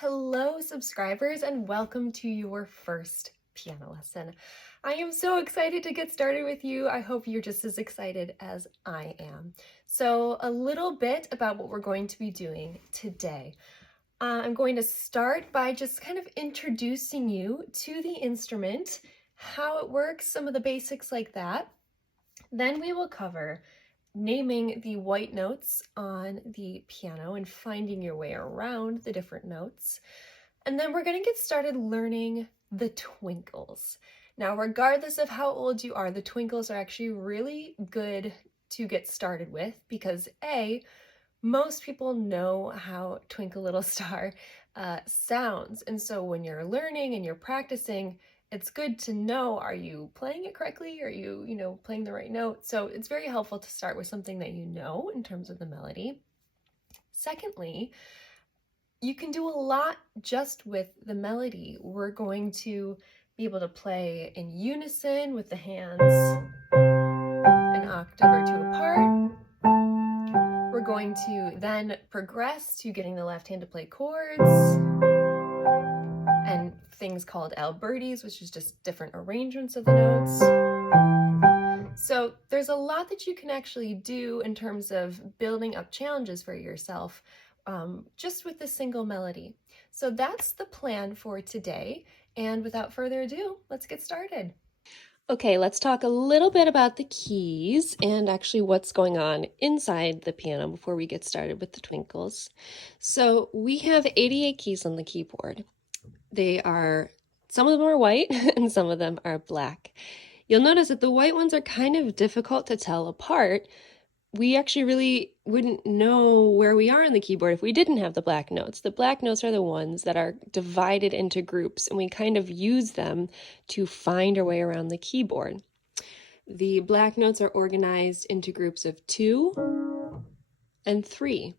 Hello, subscribers, and welcome to your first piano lesson. I am so excited to get started with you. I hope you're just as excited as I am. So, a little bit about what we're going to be doing today. I'm going to start by just kind of introducing you to the instrument, how it works, some of the basics like that. Then we will cover naming the white notes on the piano and finding your way around the different notes. And then we're going to get started learning the twinkles. Now, regardless of how old you are, the twinkles are actually really good to get started with because A, most people know how Twinkle Little Star sounds. And so when you're learning and you're practicing, it's good to know, are you playing it correctly? Are you, playing the right note? So it's very helpful to start with something that you know in terms of the melody. Secondly, you can do a lot just with the melody. We're going to be able to play in unison with the hands an octave or two apart. We're going to then progress to getting the left hand to play chords and things called Albertis, which is just different arrangements of the notes. So there's a lot that you can actually do in terms of building up challenges for yourself just with a single melody. So that's the plan for today. And without further ado, let's get started. Okay, let's talk a little bit about the keys and actually what's going on inside the piano before we get started with the twinkles. So we have 88 keys on the keyboard. Some of them are white and some of them are black. You'll notice that the white ones are kind of difficult to tell apart. We actually really wouldn't know where we are on the keyboard if we didn't have the black notes. The black notes are the ones that are divided into groups, and we kind of use them to find our way around the keyboard. The black notes are organized into groups of 2 and 3.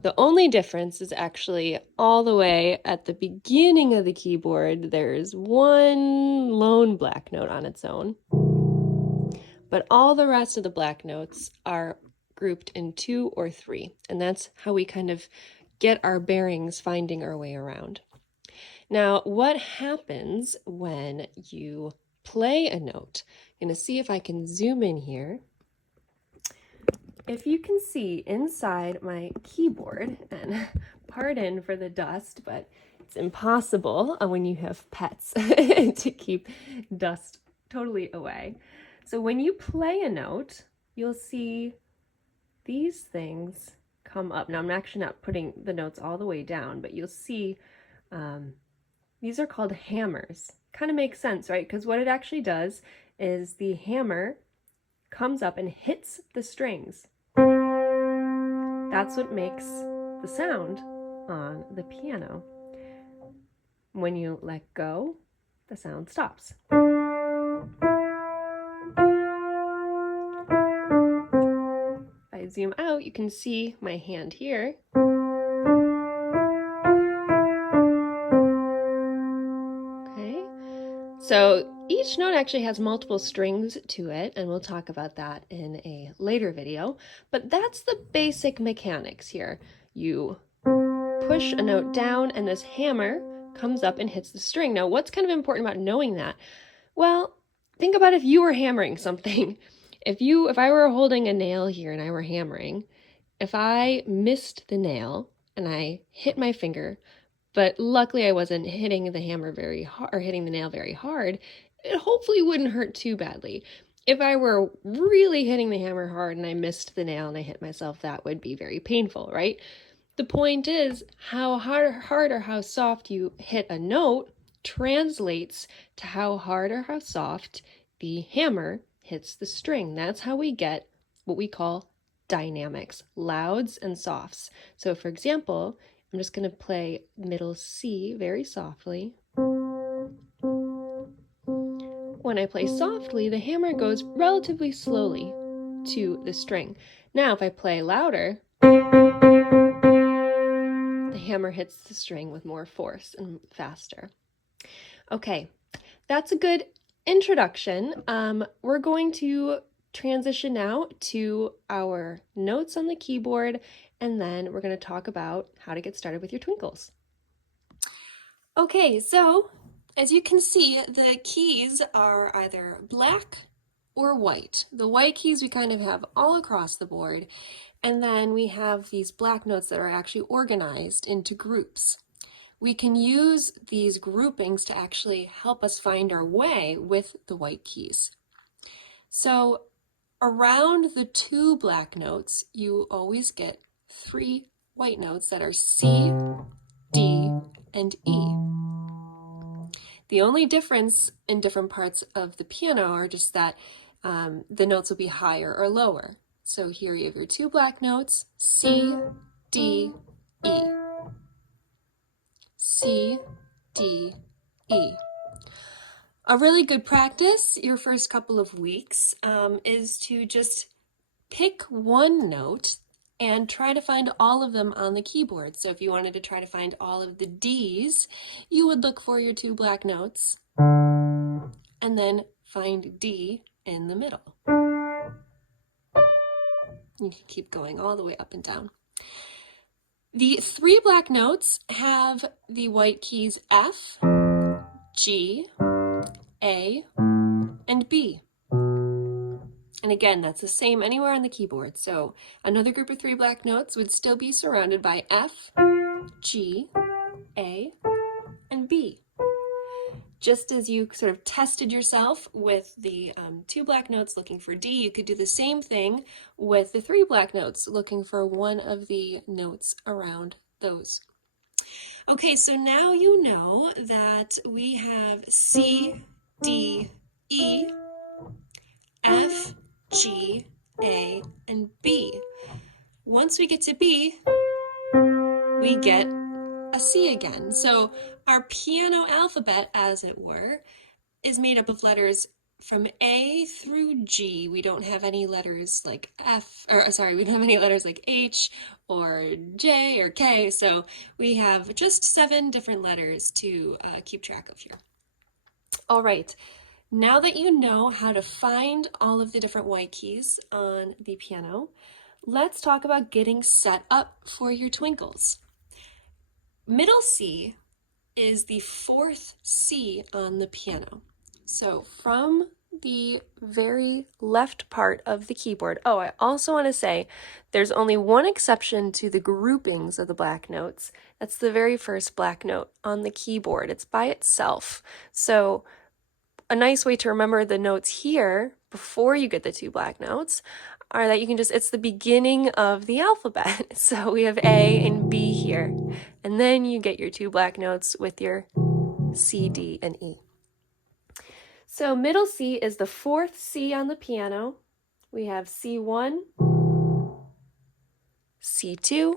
The only difference is actually all the way at the beginning of the keyboard, there's one lone black note on its own. But all the rest of the black notes are grouped in 2 or 3, and that's how we kind of get our bearings finding our way around. Now, what happens when you play a note? I'm going to see if I can zoom in here. If you can see inside my keyboard, and pardon for the dust, but it's impossible when you have pets to keep dust totally away. So when you play a note, you'll see these things come up. Now, I'm actually not putting the notes all the way down, but you'll see these are called hammers. Kind of makes sense, right? Because what it actually does is the hammer comes up and hits the strings. That's what makes the sound on the piano. When you let go, the sound stops. If I zoom out, you can see my hand here. Okay, so each note actually has multiple strings to it, and we'll talk about that in a later video, but that's the basic mechanics here. You push a note down and this hammer comes up and hits the string. Now, what's kind of important about knowing that? Well, think about if you were hammering something. If I were holding a nail here and I were hammering, if I missed the nail and I hit my finger, but luckily I wasn't hitting the hammer very hard or hitting the nail very hard, it hopefully wouldn't hurt too badly. If I were really hitting the hammer hard and I missed the nail and I hit myself, that would be very painful, right? The point is how hard or how soft you hit a note translates to how hard or how soft the hammer hits the string. That's how we get what we call dynamics, louds and softs. So for example, I'm just going to play middle C very softly. When I play softly, the hammer goes relatively slowly to the string. Now, if I play louder, the hammer hits the string with more force and faster. Okay, that's a good introduction. We're going to transition now to our notes on the keyboard, and then we're going to talk about how to get started with your twinkles. Okay, so as you can see, the keys are either black or white. The white keys we kind of have all across the board, and then we have these black notes that are actually organized into groups. We can use these groupings to actually help us find our way with the white keys. So around the 2 black notes, you always get 3 white notes that are C, D, and E. The only difference in different parts of the piano are just that the notes will be higher or lower. So here you have your 2 black notes, C, D, E. C, D, E. A really good practice your first couple of weeks is to just pick one note and try to find all of them on the keyboard. So if you wanted to try to find all of the D's, you would look for your 2 black notes and then find D in the middle. You can keep going all the way up and down. The 3 black notes have the white keys F, G, A, and B. And again, that's the same anywhere on the keyboard. So another group of 3 black notes would still be surrounded by F, G, A, and B. Just as you sort of tested yourself with the 2 black notes looking for D, you could do the same thing with the 3 black notes looking for one of the notes around those. Okay, so now you know that we have C, D, E, F, G, A, and B. Once we get to B, we get a C again. So our piano alphabet, as it were, is made up of letters from A through G. We don't have any letters like we don't have any letters like H or J or K, so we have just 7 different letters to keep track of here. All right, now that you know how to find all of the different white keys on the piano, let's talk about getting set up for your twinkles. Middle C is the 4th C on the piano. So from the very left part of the keyboard, I also want to say there's only one exception to the groupings of the black notes. That's the very first black note on the keyboard. It's by itself. So a nice way to remember the notes here before you get the 2 black notes are that you can it's the beginning of the alphabet. So we have A and B here, and then you get your 2 black notes with your C, D, and E. So middle C is the 4th C on the piano. We have C1, C2,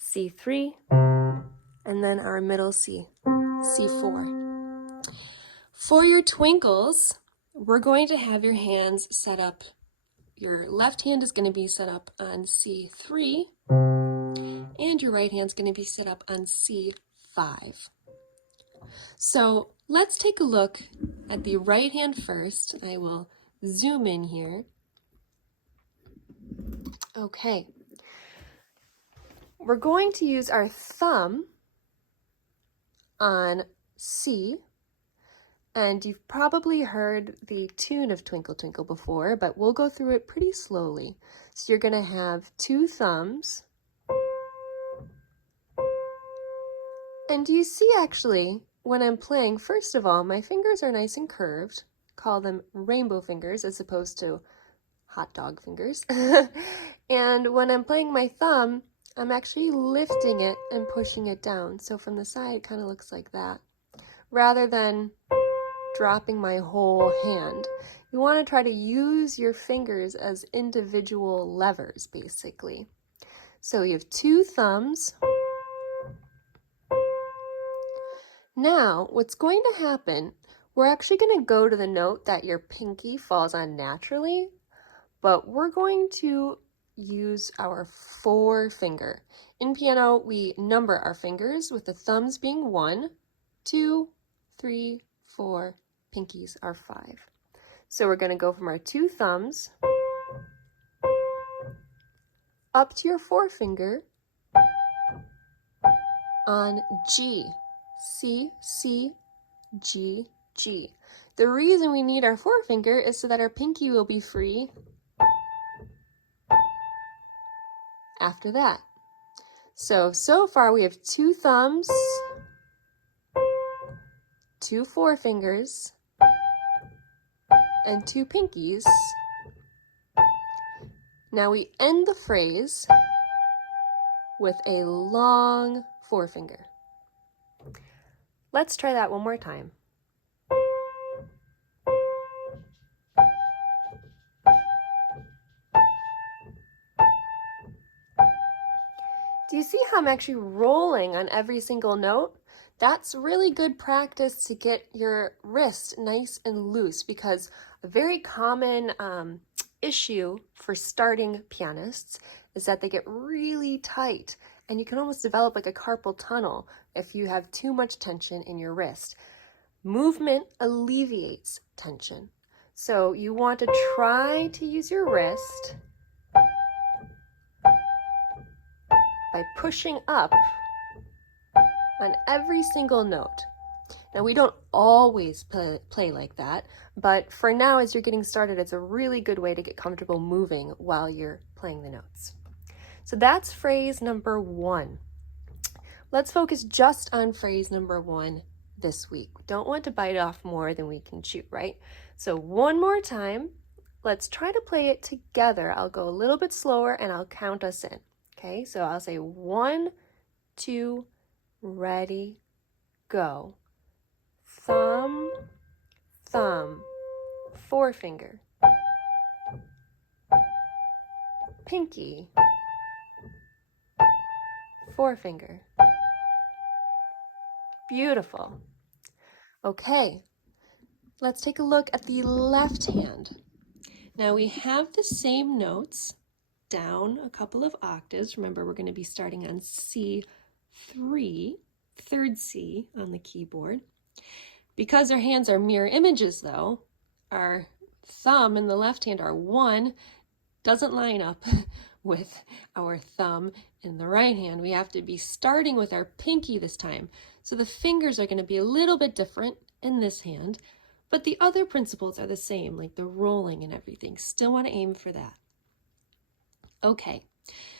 C3, and then our middle C, C4. For your twinkles, we're going to have your hands set up. Your left hand is going to be set up on C3, and your right hand is going to be set up on C5. So let's take a look at the right hand first. I will zoom in here. Okay. We're going to use our thumb on C. And you've probably heard the tune of Twinkle Twinkle before, but we'll go through it pretty slowly. So you're going to have 2 thumbs. And you see actually, when I'm playing, first of all, my fingers are nice and curved. Call them rainbow fingers as opposed to hot dog fingers. And when I'm playing my thumb, I'm actually lifting it and pushing it down. So from the side, it kind of looks like that. Rather than dropping my whole hand. You want to try to use your fingers as individual levers, basically. So you have 2 thumbs. Now, what's going to happen, we're actually going to go to the note that your pinky falls on naturally, but we're going to use our forefinger. In piano, we number our fingers with the thumbs being 1, 2, 3, 4, pinkies are 5. So we're going to go from our 2 thumbs up to your forefinger on G. C, C, G, G. The reason we need our forefinger is so that our pinky will be free after that. So far we have 2 thumbs, 2 forefingers, and 2 pinkies. Now we end the phrase with a long forefinger. Let's try that one more time. Do you see how I'm actually rolling on every single note? That's really good practice to get your wrist nice and loose, because a very common issue for starting pianists is that they get really tight, and you can almost develop like a carpal tunnel if you have too much tension in your wrist. Movement alleviates tension. So you want to try to use your wrist by pushing up on every single note. Now, we don't always play like that, but for now, as you're getting started, it's a really good way to get comfortable moving while you're playing the notes. So that's phrase number 1. Let's focus just on phrase number 1 this week. We don't want to bite off more than we can chew, right? So one more time, let's try to play it together. I'll go a little bit slower and I'll count us in. Okay, so I'll say 1, 2, ready, go. Thumb, thumb, forefinger, pinky, forefinger. Beautiful. Okay, let's take a look at the left hand. Now we have the same notes down a couple of octaves. Remember, we're going to be starting on C3, third C on the keyboard. Because our hands are mirror images though, our thumb in the left hand, our 1, doesn't line up with our thumb in the right hand. We have to be starting with our pinky this time. So the fingers are going to be a little bit different in this hand, but the other principles are the same, like the rolling and everything. Still want to aim for that. Okay,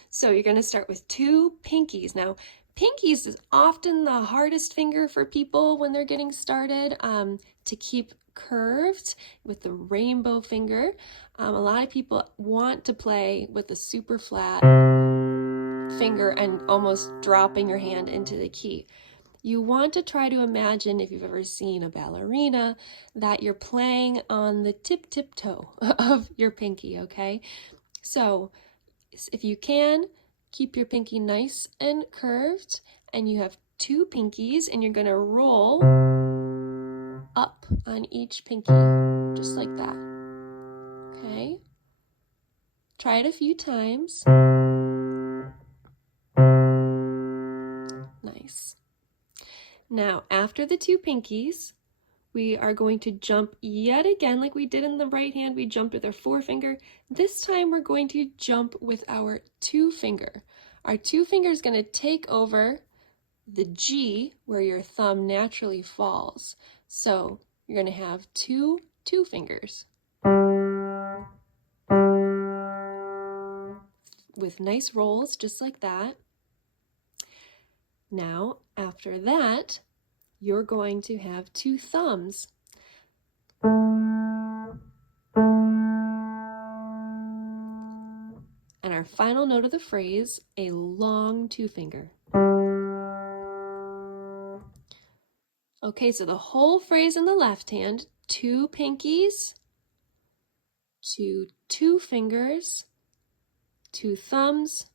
so you're going to start with 2 pinkies. Now, pinkies is often the hardest finger for people when they're getting started to keep curved with the rainbow finger. A lot of people want to play with a super flat finger and almost dropping your hand into the key. You want to try to imagine, if you've ever seen a ballerina, that you're playing on the tip toe of your pinky, okay? So if you can, keep your pinky nice and curved, and you have 2 pinkies, and you're going to roll up on each pinky, just like that. Okay? Try it a few times. Nice. Now, after the 2 pinkies, we are going to jump yet again, like we did in the right hand. We jumped with our forefinger. This time we're going to jump with our 2 finger. Our 2 finger is going to take over the G where your thumb naturally falls. So you're going to have 2 fingers with nice rolls, just like that. Now, after that, you're going to have 2 thumbs. And our final note of the phrase, a long 2 finger. Okay, so the whole phrase in the left hand, 2 pinkies, 2 fingers, 2 thumbs,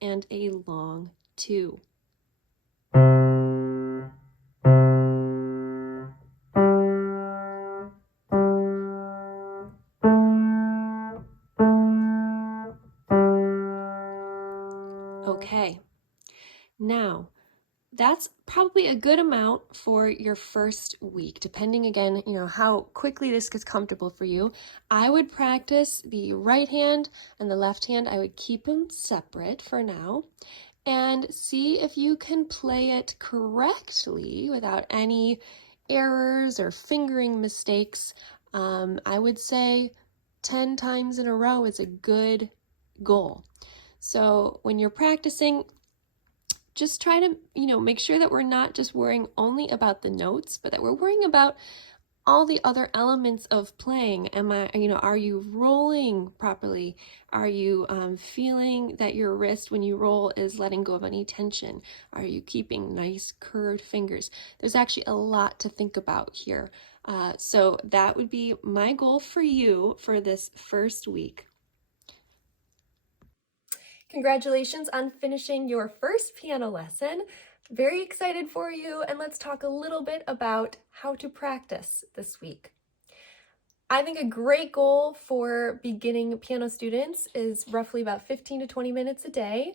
and a long 2. Okay, now that's probably a good amount for your first week, depending again, how quickly this gets comfortable for you. I would practice the right hand and the left hand. I would keep them separate for now and see if you can play it correctly without any errors or fingering mistakes. I would say 10 times in a row is a good goal. So when you're practicing, just try to, make sure that we're not just worrying only about the notes, but that we're worrying about all the other elements of playing. Are you rolling properly? Are you feeling that your wrist when you roll is letting go of any tension? Are you keeping nice curved fingers? There's actually a lot to think about here. So that would be my goal for you for this first week. Congratulations on finishing your first piano lesson. Very excited for you, and let's talk a little bit about how to practice this week. I think a great goal for beginning piano students is roughly about 15 to 20 minutes a day.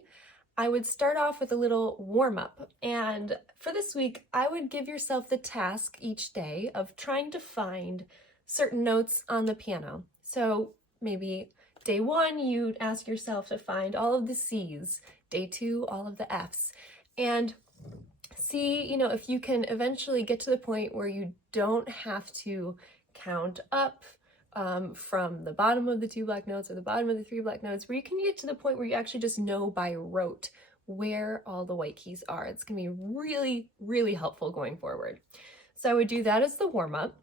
I would start off with a little warm-up, and for this week, I would give yourself the task each day of trying to find certain notes on the piano. So maybe day 1, you'd ask yourself to find all of the C's. Day 2, all of the F's. And see, if you can eventually get to the point where you don't have to count up from the bottom of the 2 black notes or the bottom of the 3 black notes, where you can get to the point where you actually just know by rote where all the white keys are. It's going to be really, really helpful going forward. So I would do that as the warm-up.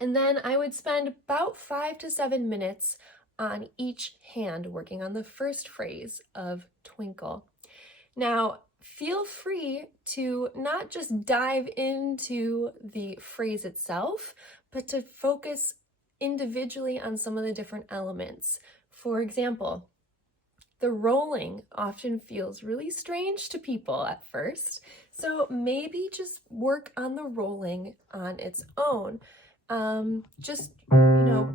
And then I would spend about 5 to 7 minutes on each hand working on the first phrase of Twinkle. Now, feel free to not just dive into the phrase itself, but to focus individually on some of the different elements. For example, the rolling often feels really strange to people at first, so maybe just work on the rolling on its own. Just,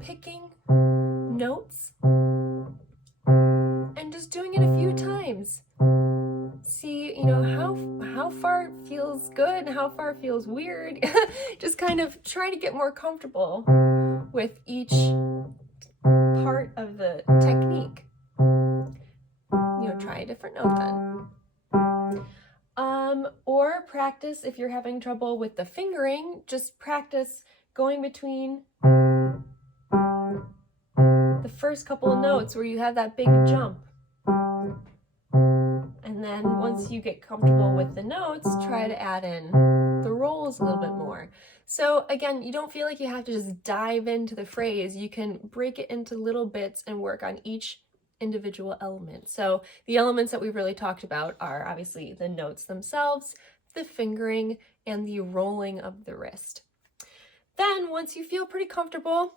picking notes and just doing it a few times. See, how far feels good and how far feels weird. Just kind of try to get more comfortable with each part of the technique. Try a different note then. Or practice, if you're having trouble with the fingering, just practice going between the first couple of notes where you have that big jump. And then once you get comfortable with the notes, try to add in the rolls a little bit more. So again, you don't feel like you have to just dive into the phrase. You can break it into little bits and work on each individual element. So the elements that we've really talked about are obviously the notes themselves, the fingering, and the rolling of the wrist. Then once you feel pretty comfortable,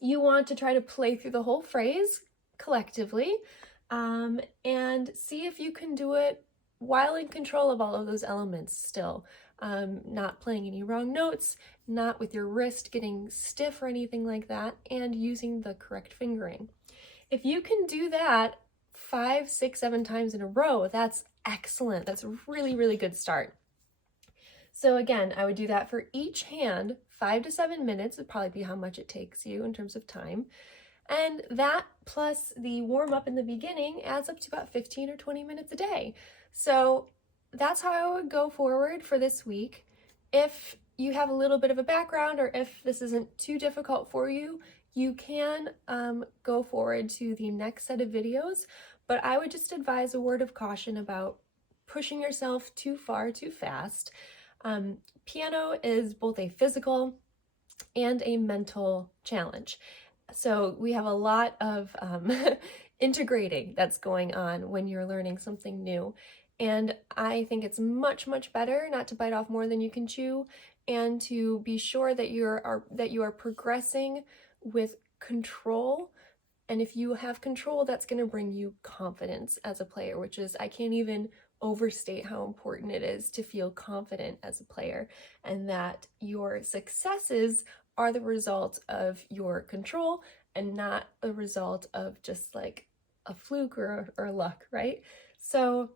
you want to try to play through the whole phrase collectively. And see if you can do it while in control of all of those elements still. Not playing any wrong notes, not with your wrist getting stiff or anything like that, and using the correct fingering. If you can do that 5, 6, 7 times in a row, that's excellent. That's a really, really good start. So again, I would do that for each hand. 5 to 7 minutes would probably be how much it takes you in terms of time. And that plus the warm-up in the beginning adds up to about 15 or 20 minutes a day. So that's how I would go forward for this week. If you have a little bit of a background or if this isn't too difficult for you, you can go forward to the next set of videos, but I would just advise a word of caution about pushing yourself too far too fast. Piano is both a physical and a mental challenge. So we have a lot of integrating that's going on when you're learning something new. And I think it's much, much better not to bite off more than you can chew and to be sure that you are progressing with control. And if you have control, that's going to bring you confidence as a player, which is, I can't even overstate how important it is to feel confident as a player, and that your successes are the result of your control and not a result of just like a fluke or luck, right? So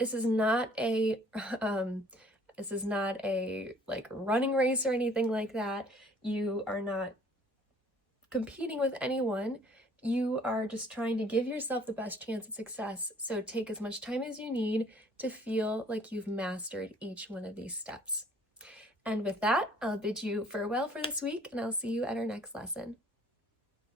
This is not a this is not a like running race or anything like that. You are not competing with anyone. You are just trying to give yourself the best chance at success. So take as much time as you need to feel like you've mastered each one of these steps. And with that, I'll bid you farewell for this week, and I'll see you at our next lesson.